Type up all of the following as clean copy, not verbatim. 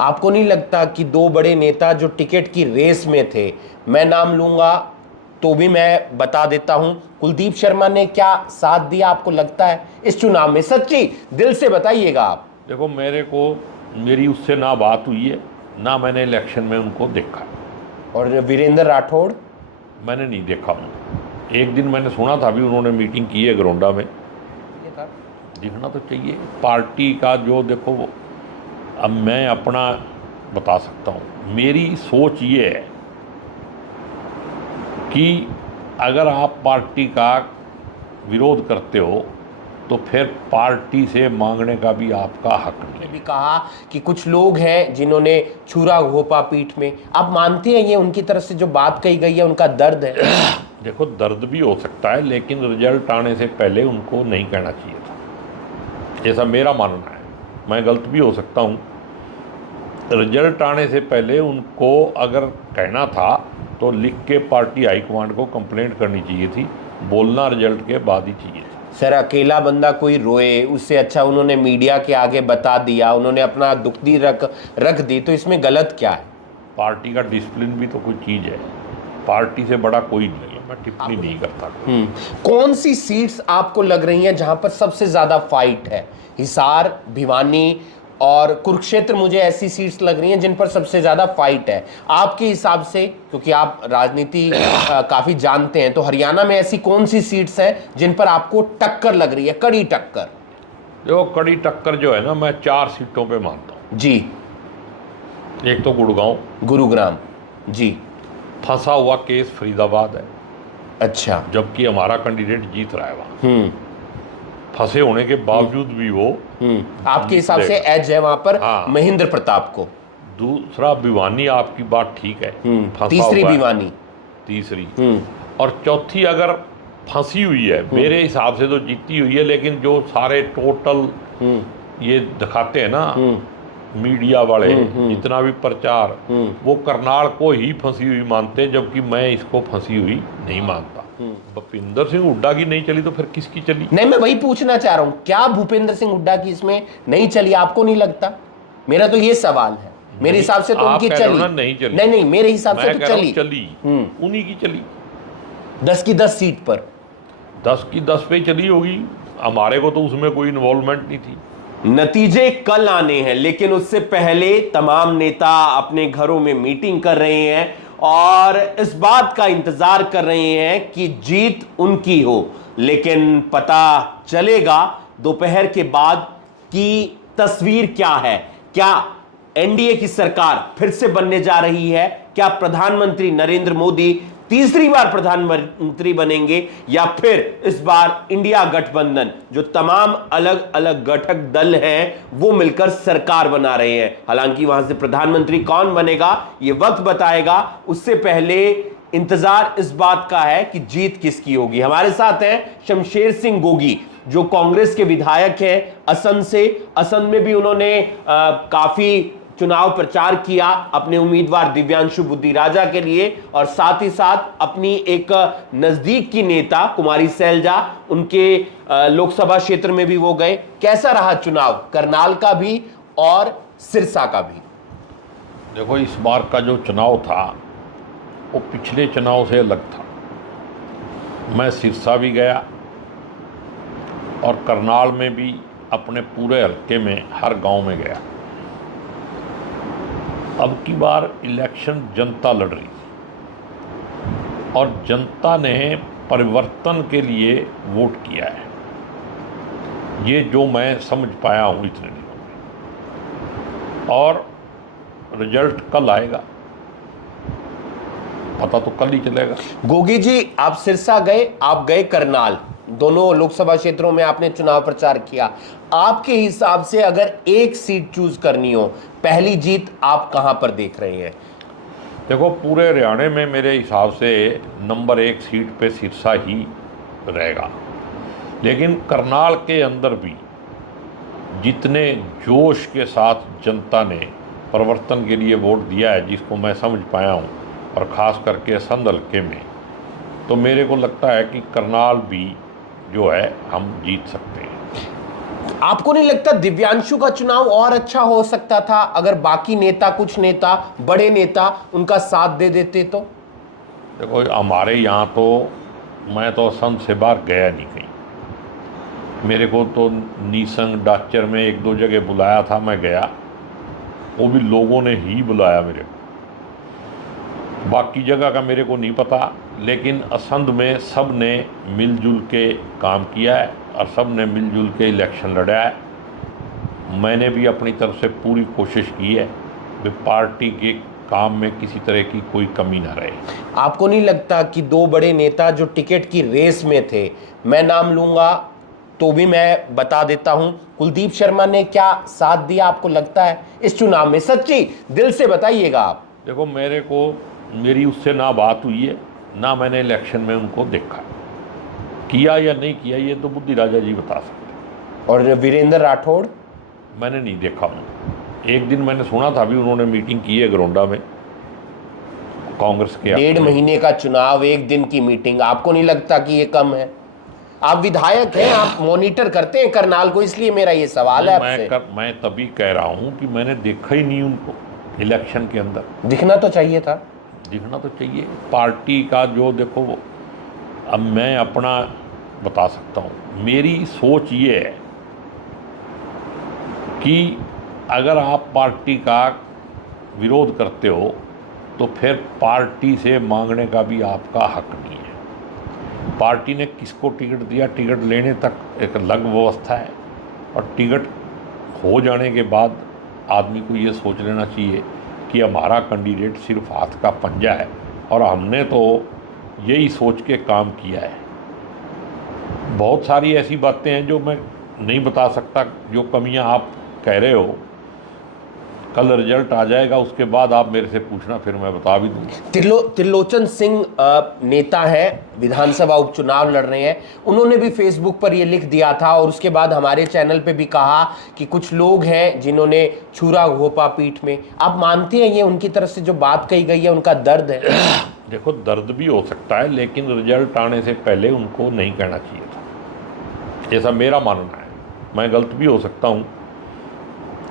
आपको नहीं लगता कि दो बड़े नेता जो टिकट की रेस में थे, मैं नाम लूंगा तो भी मैं बता देता हूं, कुलदीप शर्मा ने क्या साथ दिया आपको लगता है इस चुनाव में? सच्ची दिल से बताइएगा आप। देखो, मेरे को मेरी उससे ना बात हुई है, ना मैंने इलेक्शन में उनको देखा। और वीरेंद्र राठौड़? मैंने नहीं देखा उनको। एक दिन मैंने सुना था भी उन्होंने मीटिंग की है गरोंडा में। दिखना तो चाहिए पार्टी का जो, देखो अब मैं अपना बता सकता हूँ। मेरी सोच ये है कि अगर आप पार्टी का विरोध करते हो तो फिर पार्टी से मांगने का भी आपका हक नहीं है। भी कहा कि कुछ लोग हैं जिन्होंने छुरा घोंपा पीठ में, आप मानते हैं ये उनकी तरफ से जो बात कही गई है उनका दर्द है? देखो, दर्द भी हो सकता है, लेकिन रिजल्ट आने से पहले उनको नहीं कहना चाहिए था, ऐसा मेरा मानना है। मैं गलत भी हो सकता हूँ। रिजल्ट आने से पहले उनको अगर कहना था तो लिख के पार्टी हाईकमांड को कंप्लेंट करनी चाहिए थी, बोलना रिजल्ट के बाद ही चाहिए था। सर, अकेला बंदा कोई रोए उससे अच्छा उन्होंने मीडिया के आगे बता दिया, उन्होंने अपना दुखदी रख दी, तो इसमें गलत क्या है? पार्टी का डिसिप्लिन भी तो कोई चीज़ है, पार्टी से बड़ा कोई नहीं है। मैं टिप्पणी नहीं करता। कौन सी सीट्स आपको लग रही हैं जहां पर सबसे ज्यादा फाइट है? हिसार, भिवानी और कुरुक्षेत्र मुझे ऐसी सीट्स लग रही हैं जिन पर सबसे ज्यादा फाइट है आपके हिसाब से, क्योंकि आप राजनीति काफी जानते हैं। तो हरियाणा में ऐसी कौन सी सीट्स हैं जिन पर आपको टक्कर लग रही है, कड़ी टक्कर? देखो, कड़ी टक्कर जो है ना, मैं 4 सीटों पे मानता हूँ जी। एक तो गुरुग्राम जी। फंसा हुआ केस फरीदाबाद है। अच्छा। जबकि हमारा कैंडिडेट जीत रहा है वहाँ। फंसे होने के बावजूद भी वो आपके हिसाब से एज है वहां पर? हाँ। महेंद्र प्रताप को। दूसरा भिवानी, आपकी बात ठीक है, तीसरी भिवानी। तीसरी। और चौथी अगर फंसी हुई है, मेरे हिसाब से तो जीती हुई है, लेकिन जो सारे टोटल ये दिखाते हैं ना मीडिया वाले, जितना भी प्रचार, वो करनाल को ही फंसी हुई मानते हैं, जबकि मैं इसको फंसी हुई नहीं मानता। भूपेंद्र सिंह हुड्डा की नहीं चली तो फिर किसकी चली? नहीं, मैं वही पूछना चाह रहा हूं, क्या भूपेंद्र सिंह हुड्डा की इसमें नहीं चली? आपको नहीं लगता? मेरा तो ये सवाल है। मेरे हिसाब से तो उनकी चली। नहीं चली। नहीं, मेरे हिसाब से तो चली। उन्हीं की चली 10 की 10 सीट पर। 10 की 10 पे चली होगी, हमारे को तो उसमें कोई इन्वॉल्वमेंट नहीं थी। नतीजे कल आने हैं, लेकिन उससे पहले तमाम नेता अपने घरों में मीटिंग कर रहे हैं और इस बात का इंतजार कर रहे हैं कि जीत उनकी हो। लेकिन पता चलेगा दोपहर के बाद कि तस्वीर क्या है। क्या एनडीए की सरकार फिर से बनने जा रही है? क्या प्रधानमंत्री नरेंद्र मोदी तीसरी बार प्रधानमंत्री बनेंगे, या फिर इस बार इंडिया गठबंधन, जो तमाम अलग अलग घटक दल हैं, वो मिलकर सरकार बना रहे हैं? हालांकि वहां से प्रधानमंत्री कौन बनेगा ये वक्त बताएगा, उससे पहले इंतजार इस बात का है कि जीत किसकी होगी। हमारे साथ हैं शमशेर सिंह गोगी, जो कांग्रेस के विधायक हैं असम से। असम में भी उन्होंने काफी चुनाव प्रचार किया अपने उम्मीदवार दिव्यांशु बुद्धिराजा के लिए, और साथ ही साथ अपनी एक नजदीक की नेता कुमारी सैलजा, उनके लोकसभा क्षेत्र में भी वो गए। कैसा रहा चुनाव, करनाल का भी और सिरसा का भी? देखो, इस बार का जो चुनाव था वो पिछले चुनाव से अलग था। मैं सिरसा भी गया और करनाल में भी अपने पूरे हल्के में हर गांव में गया। अब की बार इलेक्शन जनता लड़ रही थी और जनता ने परिवर्तन के लिए वोट किया है, ये जो मैं समझ पाया हूँ इतने दिनों में। और रिजल्ट कल आएगा, पता तो कल ही चलेगा। गोगी जी, आप सिरसा गए, आप गए करनाल, दोनों लोकसभा क्षेत्रों में आपने चुनाव प्रचार किया। आपके हिसाब से अगर एक सीट चूज करनी हो, पहली जीत आप कहां पर देख रहे हैं? देखो, पूरे हरियाणा में मेरे हिसाब से नंबर 1 सीट पे सिरसा ही रहेगा, लेकिन करनाल के अंदर भी जितने जोश के साथ जनता ने परिवर्तन के लिए वोट दिया है, जिसको मैं समझ पाया हूँ, और ख़ास करके संध हल्के में, तो मेरे को लगता है कि करनाल भी जो है हम जीत सकते हैं। आपको नहीं लगता दिव्यांशु का चुनाव और अच्छा हो सकता था अगर बाकी नेता, कुछ नेता, बड़े नेता उनका साथ दे देते तो? देखो हमारे यहाँ तो मैं तो संत से बाहर गया नहीं कहीं। मेरे को तो नीसंग डाचर में एक दो जगह बुलाया था, मैं गया, वो भी लोगों ने ही बुलाया मेरे को। बाकी जगह का मेरे को नहीं पता, लेकिन असंध में सब ने मिलजुल के काम किया है और सब ने मिलजुल के इलेक्शन लड़ा है। मैंने भी अपनी तरफ से पूरी कोशिश की है कि पार्टी के काम में किसी तरह की कोई कमी ना रहे। आपको नहीं लगता कि दो बड़े नेता जो टिकट की रेस में थे, मैं नाम लूंगा तो भी मैं बता देता हूं, कुलदीप शर्मा ने क्या साथ दिया आपको लगता है इस चुनाव में? सच्ची दिल से बताइएगा आप। देखो मेरे को, मेरी उससे ना बात हुई है, ना मैंने इलेक्शन में उनको देखा, किया या नहीं किया ये तो बुद्धि राजा जी बता सकते हैं। और वीरेंद्र राठौड़? मैंने नहीं देखा उनको। एक दिन मैंने सुना था भी उन्होंने मीटिंग की है गरोंडा में कांग्रेस के। 1.5 महीने का चुनाव, एक दिन की मीटिंग, आपको नहीं लगता कि ये कम है? आप विधायक हैं, आप मॉनिटर करते हैं करनाल को, इसलिए मेरा ये सवाल है आपसे। मैं तभी कह रहा हूँ कि मैंने देखा ही नहीं उनको इलेक्शन के अंदर। दिखना तो चाहिए था। दिखना तो चाहिए पार्टी का जो, देखो अब मैं अपना बता सकता हूँ, मेरी सोच ये है कि अगर आप पार्टी का विरोध करते हो तो फिर पार्टी से मांगने का भी आपका हक नहीं है। पार्टी ने किसको टिकट दिया, टिकट लेने तक एक अलग व्यवस्था है, और टिकट हो जाने के बाद आदमी को ये सोच लेना चाहिए कि हमारा कैंडिडेट सिर्फ हाथ का पंजा है, और हमने तो यही सोच के काम किया है। बहुत सारी ऐसी बातें हैं जो मैं नहीं बता सकता, जो कमियां आप कह रहे हो। कल रिजल्ट आ जाएगा, उसके बाद आप मेरे से पूछना, फिर मैं बता भी दूँ। त्रिलोचन सिंह नेता हैं, विधानसभा उपचुनाव लड़ रहे हैं, उन्होंने भी फेसबुक पर ये लिख दिया था और उसके बाद हमारे चैनल पे भी कहा कि कुछ लोग हैं जिन्होंने छुरा घोंपा पीठ में। आप मानते हैं ये उनकी तरफ से जो बात कही गई है उनका दर्द है? देखो दर्द भी हो सकता है, लेकिन रिजल्ट आने से पहले उनको नहीं कहना चाहिए था, ऐसा मेरा मानना है। मैं गलत भी हो सकता हूँ।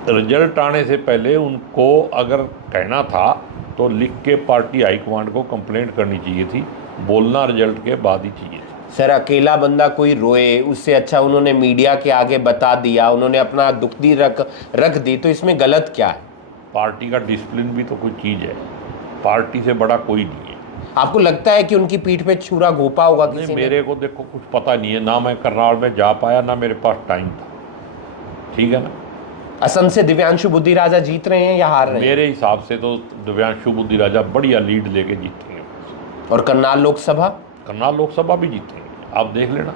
रिजल्ट आने से पहले उनको अगर कहना था तो लिख के पार्टी हाईकमांड को कंप्लेंट करनी चाहिए थी, बोलना रिजल्ट के बाद ही चाहिए था। सर अकेला बंदा कोई रोए, उससे अच्छा उन्होंने मीडिया के आगे बता दिया, उन्होंने अपना दुखदी रख दी, तो इसमें गलत क्या है? पार्टी का डिसिप्लिन भी तो कोई चीज़ है, पार्टी से बड़ा कोई नहीं है। आपको लगता है कि उनकी पीठ पे छुरा घोंपा होगा किसी ने? मेरे को देखो कुछ पता नहीं है, ना मैं करनाल में जा पाया, ना मेरे पास टाइम था, ठीक है ना। असम से दिव्यांशु बुद्धि राजा जीत रहे हैं या हार रहे हैं? मेरे हिसाब से तो दिव्यांशु बुद्धि राजा बढ़िया लीड लेके जीतेंगे। और करनाल लोकसभा? करनाल लोकसभा भी जीतेंगे, आप देख लेना।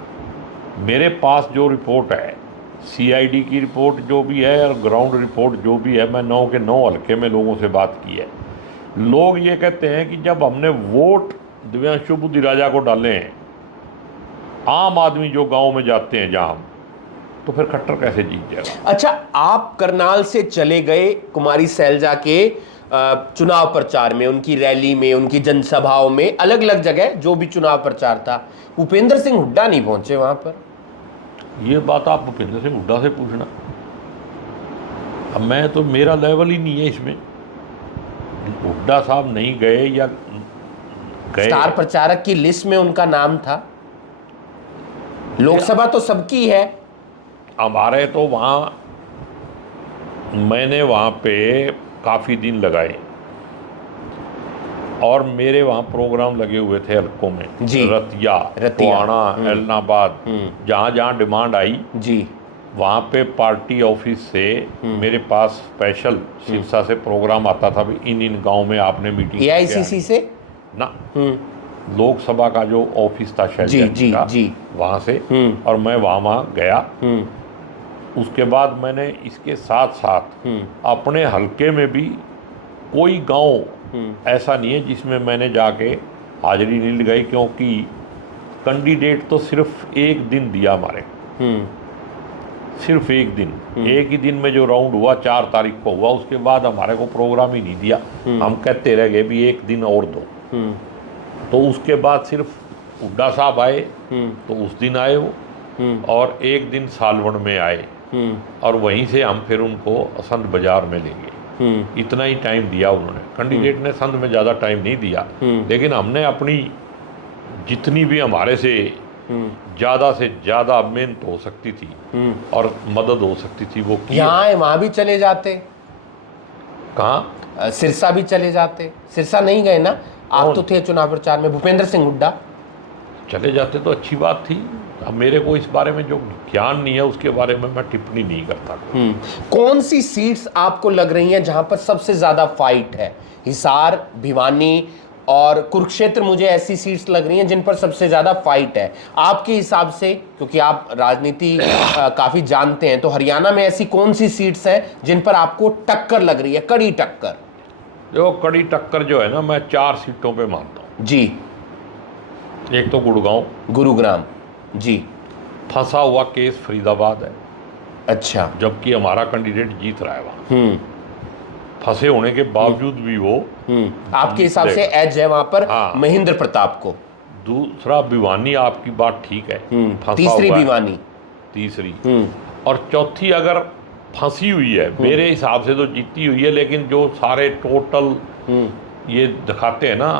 मेरे पास जो रिपोर्ट है, सीआईडी की रिपोर्ट जो भी है और ग्राउंड रिपोर्ट जो भी है, मैं 9 के 9 हल्के में लोगों से बात की है। लोग ये कहते हैं कि जब हमने वोट दिव्यांशु बुद्धि राजा को डाले हैं, आम आदमी जो गांव में जाते हैं जहां, तो फिर खट्टर कैसे जीत जाएगा। अच्छा, आप करनाल से चले गए कुमारी सैलजा के चुनाव प्रचार में, उनकी रैली में, उनकी जनसभाओं में, अलग अलग जगह जो भी चुनाव प्रचार था, भूपेंद्र सिंह हुड्डा नहीं पहुंचे वहां पर। ये बात आप भूपेंद्र सिंह हुड्डा से पूछना, अब मैं तो, मेरा लेवल ही नहीं है इसमें। हुड्डा साहब नहीं गए या गए, स्टार प्रचारक की लिस्ट में उनका नाम था। लोकसभा तो सबकी है। हमारे तो वहाँ, मैंने वहाँ पे काफ़ी दिन लगाए और मेरे वहाँ प्रोग्राम लगे हुए थे हल्कों में जी, रतिया, टोहाना, एलनाबाद, जहाँ जहाँ डिमांड आई जी, वहाँ पे पार्टी ऑफिस से मेरे पास स्पेशल सिरसा से प्रोग्राम आता था भी इन गांव में आपने मीटिंग एआईसीसी से ना, लोकसभा का जो ऑफिस था जी, जी, जी, वहाँ से, और मैं वहाँ गया। उसके बाद मैंने इसके साथ साथ अपने हलके में भी कोई गांव ऐसा नहीं है जिसमें मैंने जाके हाजिरी नहीं लगाई, क्योंकि कैंडिडेट तो सिर्फ एक दिन दिया हमारे, सिर्फ एक दिन, एक ही दिन में जो राउंड हुआ 4 तारीख को हुआ, उसके बाद हमारे को प्रोग्राम ही नहीं दिया। हम कहते रह गए भी एक दिन और दो। तो उसके बाद सिर्फ हुड्डा साहब आए तो उस दिन आए वो, और एक दिन सालवन में आए और वहीं से हम फिर उनको संत बाजार में लेंगे। इतना ही टाइम दिया उन्होंने। कैंडिडेट ने संत में ज़्यादा टाइम नहीं दिया, लेकिन हमने अपनी जितनी भी हमारे से ज़्यादा से ज़्यादा मेहनत हो सकती थी और मदद हो सकती थी वो की। यहाँ है, वहाँ भी चले जाते। कहाँ? सिरसा भी चले जाते। सिरसा नहीं गए ना आप? तो थे चुनाव प्रचार में भूपेंद्र सिंह हुड्डा। चले जाते तो अच्छी बात थी। अब मेरे को इस बारे में जो ज्ञान नहीं है उसके बारे में मैं टिप्पणी नहीं करता। कौन सी सीट्स आपको लग रही हैं जहां पर सबसे ज्यादा फाइट है? हिसार, भिवानी और कुरुक्षेत्र मुझे ऐसी सीट्स लग रही हैं जिन पर सबसे ज्यादा फाइट है आपके हिसाब से, क्योंकि आप राजनीति काफी जानते हैं। तो हरियाणा में ऐसी कौन सी सीट्स हैं जिन पर आपको टक्कर लग रही है, कड़ी टक्कर? जो कड़ी टक्कर जो है ना, मैं 4 सीटों पे मानता हूँ जी। एक तो गुरुग्राम जी। फंसा हुआ केस फरीदाबाद है। अच्छा। जबकि हमारा कैंडिडेट जीत रहा है वहाँ। फंसे होने के बावजूद भी वो आपके हिसाब से एज है वहां पर? हाँ। महेंद्र प्रताप को। दूसरा भिवानी, आपकी बात ठीक है, फंसा तीसरी हुआ है। भिवानी। तीसरी और चौथी अगर फंसी हुई है, मेरे हिसाब से तो जीती हुई है, लेकिन जो सारे टोटल ये दिखाते हैं ना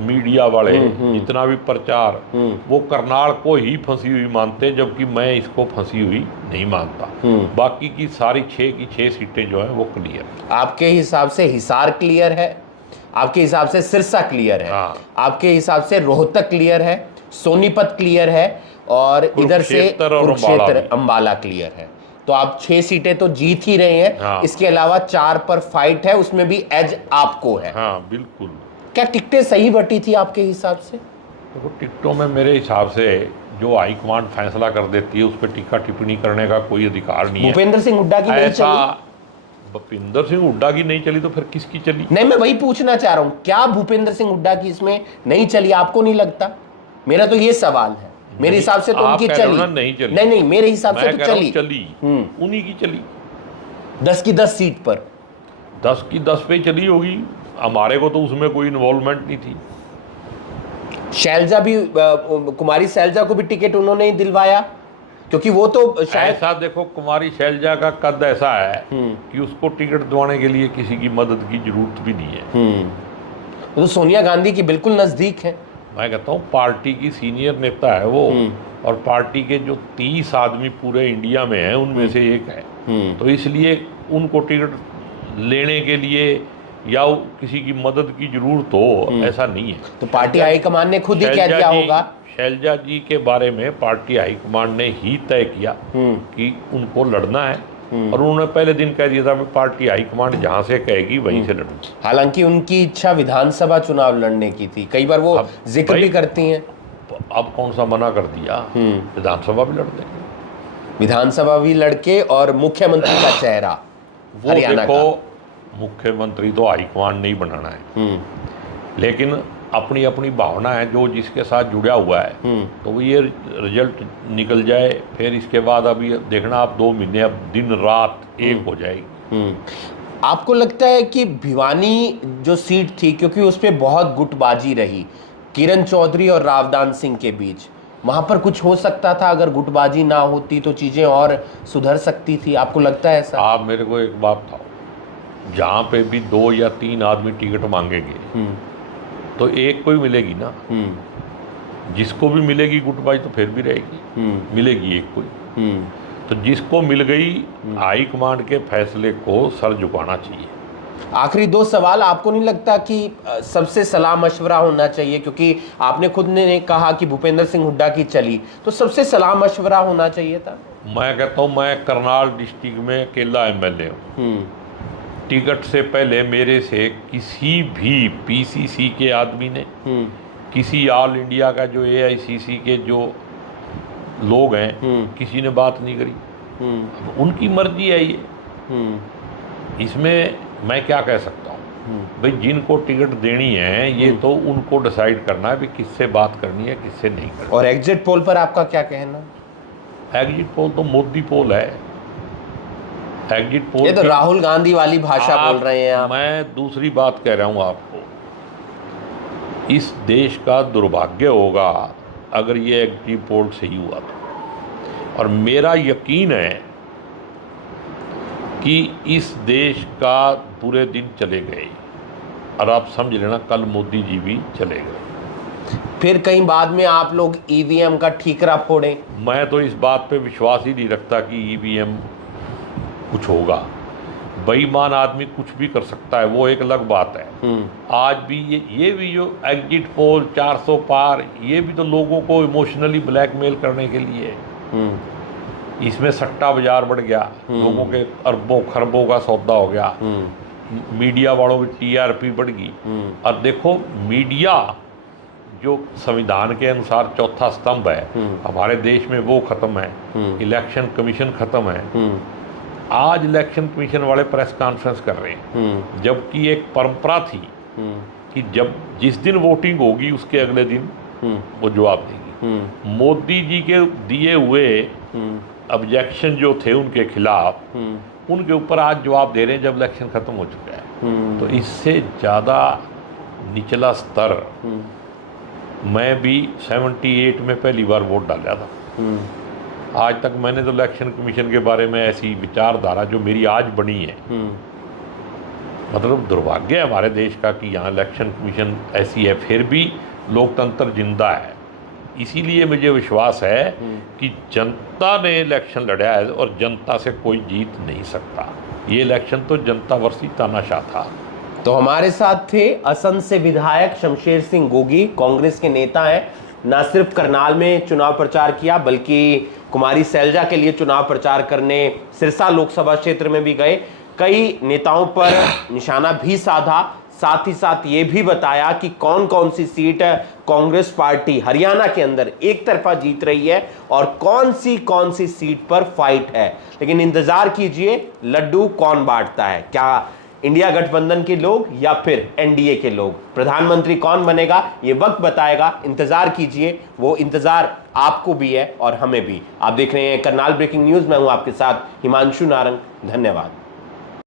मीडिया वाले, जितना भी प्रचार, वो करनाल को ही फंसी हुई मानते हैं, जबकि मैं इसको फंसी हुई नहीं मानता। बाकी की सारी 6 की 6 सीटें जो हैं वो क्लियर। आपके हिसाब से हिसार क्लियर है, आपके हिसाब से सिरसा क्लियर है, हाँ। आपके हिसाब से रोहतक क्लियर है, सोनीपत क्लियर है, और इधर से कुरुक्षेत्र अंबाला क्लियर है। तो आप 6 सीटें तो जीत ही रहे हैं। हाँ। इसके अलावा 4 पर फाइट है, उसमें भी एज आपको है। हाँ बिल्कुल। क्या टिकटें सही बटी थी आपके हिसाब से? देखो, टिकटों में मेरे हिसाब से जो हाईकमांड फैसला कर देती है उस पर टीका टिप्पणी करने का कोई अधिकार नहीं है। भूपेंद्र सिंह हुड्डा की नहीं चली? भूपेंद्र सिंह हुड्डा की नहीं चली तो फिर किसकी चली? नहीं, मैं वही पूछना चाह रहा हूं, क्या भूपेंद्र सिंह हुड्डा की इसमें नहीं चली? आपको नहीं लगता? मेरा तो ये सवाल है। मेरे हिसाब से तो उनकी चली। नहीं चली। नहीं, मेरे हिसाब से तो चली। उन्हीं की चली। 10 की 10 सीट पर। 10 की 10 पे चली होगी। हमारे को तो उसमें कोई इन्वॉल्वमेंट नहीं थी। शैलजा भी, कुमारी शैलजा को भी टिकट उन्होंने ही दिलवाया, क्योंकि वो तो शायद ऐसा देखो, कुमारी शैलजा का कद ऐसा है कि उसको टिकट दिलवाने के लिए किसी की मदद की जरूरत भी नहीं है। तो सोनिया गांधी की बिल्कुल नजदीक है। मैं कहता हूँ पार्टी की सीनियर नेता है वो, और पार्टी के जो 30 आदमी पूरे इंडिया में हैं उनमें से एक है। तो इसलिए उनको टिकट लेने के लिए या किसी की मदद की जरूरत हो, ऐसा नहीं है। तो पार्टी हाईकमान ने खुद ही कह दिया होगा। शैलजा जी के बारे में पार्टी हाईकमान ने ही तय किया कि उनको लड़ना है, और उन्होंने पहले दिन कह दिया था मैं पार्टी हाईकमान जहां से कहेगी वहीं से लड़ूंगी। हालांकि उनकी इच्छा विधानसभा चुनाव लड़ने की थी, कई बार वो जिक्र भी करती हैं। अब कौन सा मना कर दिया? विधानसभा भी लड़ते हैं। विधानसभा भी लड़के, और मुख्यमंत्री का चेहरा वो हरियाणा देखो, का। मुख्यमंत्री तो हाईकमान नहीं बनाना है, लेकिन अपनी अपनी भावना है, जो जिसके साथ जुड़ा हुआ है। तो वो ये रिजल्ट निकल जाए, फिर इसके बाद अभी देखना आप 2 महीने, अब दिन रात एक हो जाएगी। आपको लगता है कि भिवानी जो सीट थी, क्योंकि उस पर बहुत गुटबाजी रही किरण चौधरी और रावदान सिंह के बीच, वहां पर कुछ हो सकता था? अगर गुटबाजी ना होती तो चीजें और सुधर सकती थी, आपको लगता है ऐसा? आप मेरे को एक बात बताओ, जहाँ पे भी 2 या 3 आदमी टिकट मांगेंगे तो एक को ही मिलेगी ना। जिसको भी मिलेगी गुटबाजी तो फिर भी रहेगी, मिलेगी एक को ही। तो जिसको मिल गई, हाई कमांड के फैसले को सर झुकाना चाहिए। आखिरी 2 सवाल, आपको नहीं लगता कि सबसे सलाह मशवरा होना चाहिए? क्योंकि आपने खुद ने कहा कि भूपेंद्र सिंह हुड्डा की चली, तो सबसे सलाह मशवरा होना चाहिए था। मैं कहता हूँ, मैं करनाल डिस्ट्रिक्ट में अकेला MLA हूँ। टिकट से पहले मेरे से किसी भी PCC के आदमी ने, किसी ऑल इंडिया का जो AICC के जो लोग हैं, किसी ने बात नहीं करी। उनकी मर्जी है ये, इसमें मैं क्या कह सकता हूँ? भाई जिनको टिकट देनी है ये तो उनको डिसाइड करना है भी किससे बात करनी है, किससे नहीं करनी। और एग्जिट पोल पर आपका क्या कहना? एग्जिट पोल तो मोदी पोल है। एग्जिट पोल ये तो राहुल गांधी वाली भाषा बोल रहे हैं आप। मैं दूसरी बात कह रहा हूँ आपको, इस देश का दुर्भाग्य होगा अगर ये एग्जिट पोल सही हुआ तो। और मेरा यकीन है कि इस देश का पूरे दिन चले गए, और आप समझ लेना कल मोदी जी भी चले गए। फिर कहीं बाद में आप लोग ईवीएम का ठीकरा फोड़ें। मैं तो इस बात पे विश्वास ही नहीं रखता कि ईवीएम कुछ होगा। बेईमान आदमी कुछ भी कर सकता है, वो एक अलग बात है। आज भी ये भी जो एग्जिट पोल 400 पार, ये भी तो लोगों को इमोशनली ब्लैकमेल करने के लिए है। इसमें सट्टा बाजार बढ़ गया, लोगों के अरबों खरबों का सौदा हो गया, मीडिया वालों की टीआरपी बढ़ गई। और देखो मीडिया जो संविधान के अनुसार चौथा स्तंभ है हमारे देश में, वो खत्म है। इलेक्शन कमीशन खत्म है। आज इलेक्शन कमीशन वाले प्रेस कॉन्फ्रेंस कर रहे हैं, जबकि एक परंपरा थी कि जब जिस दिन वोटिंग होगी उसके अगले दिन वो जवाब देगी। मोदी जी के दिए हुए ऑब्जेक्शन जो थे उनके खिलाफ, उनके ऊपर आज जवाब दे रहे हैं जब इलेक्शन खत्म हो चुका है। तो इससे ज़्यादा निचला स्तर, मैं भी 78 में पहली बार वोट डाला था। आज तक मैंने तो इलेक्शन कमीशन के बारे में ऐसी विचारधारा जो मेरी आज बनी है, मतलब दुर्भाग्य है हमारे देश का कि यहाँ इलेक्शन कमीशन ऐसी है, फिर भी लोकतंत्र जिंदा है। इसीलिए मुझे विश्वास है कि जनता ने इलेक्शन लड़ा है और जनता से कोई जीत नहीं सकता। ये इलेक्शन तो जनता वर्सेस तानाशाह था। तो हमारे साथ थे असम से विधायक शमशेर सिंह गोगी, कांग्रेस के नेता हैं। न सिर्फ करनाल में चुनाव प्रचार किया बल्कि कुमारी सैलजा के लिए चुनाव प्रचार करने सिरसा लोकसभा क्षेत्र में भी गए। कई नेताओं पर निशाना भी साधा, साथ ही साथ ये भी बताया कि कौन कौन सी सीट कांग्रेस पार्टी हरियाणा के अंदर एक तरफा जीत रही है और कौन सी सीट पर फाइट है। लेकिन इंतजार कीजिए, लड्डू कौन बांटता है, क्या इंडिया गठबंधन के लोग या फिर एनडीए के लोग। प्रधानमंत्री कौन बनेगा ये वक्त बताएगा, इंतजार कीजिए। वो इंतजार आपको भी है और हमें भी। आप देख रहे हैं करनाल ब्रेकिंग न्यूज, मैं हूं आपके साथ हिमांशु नारंग। धन्यवाद।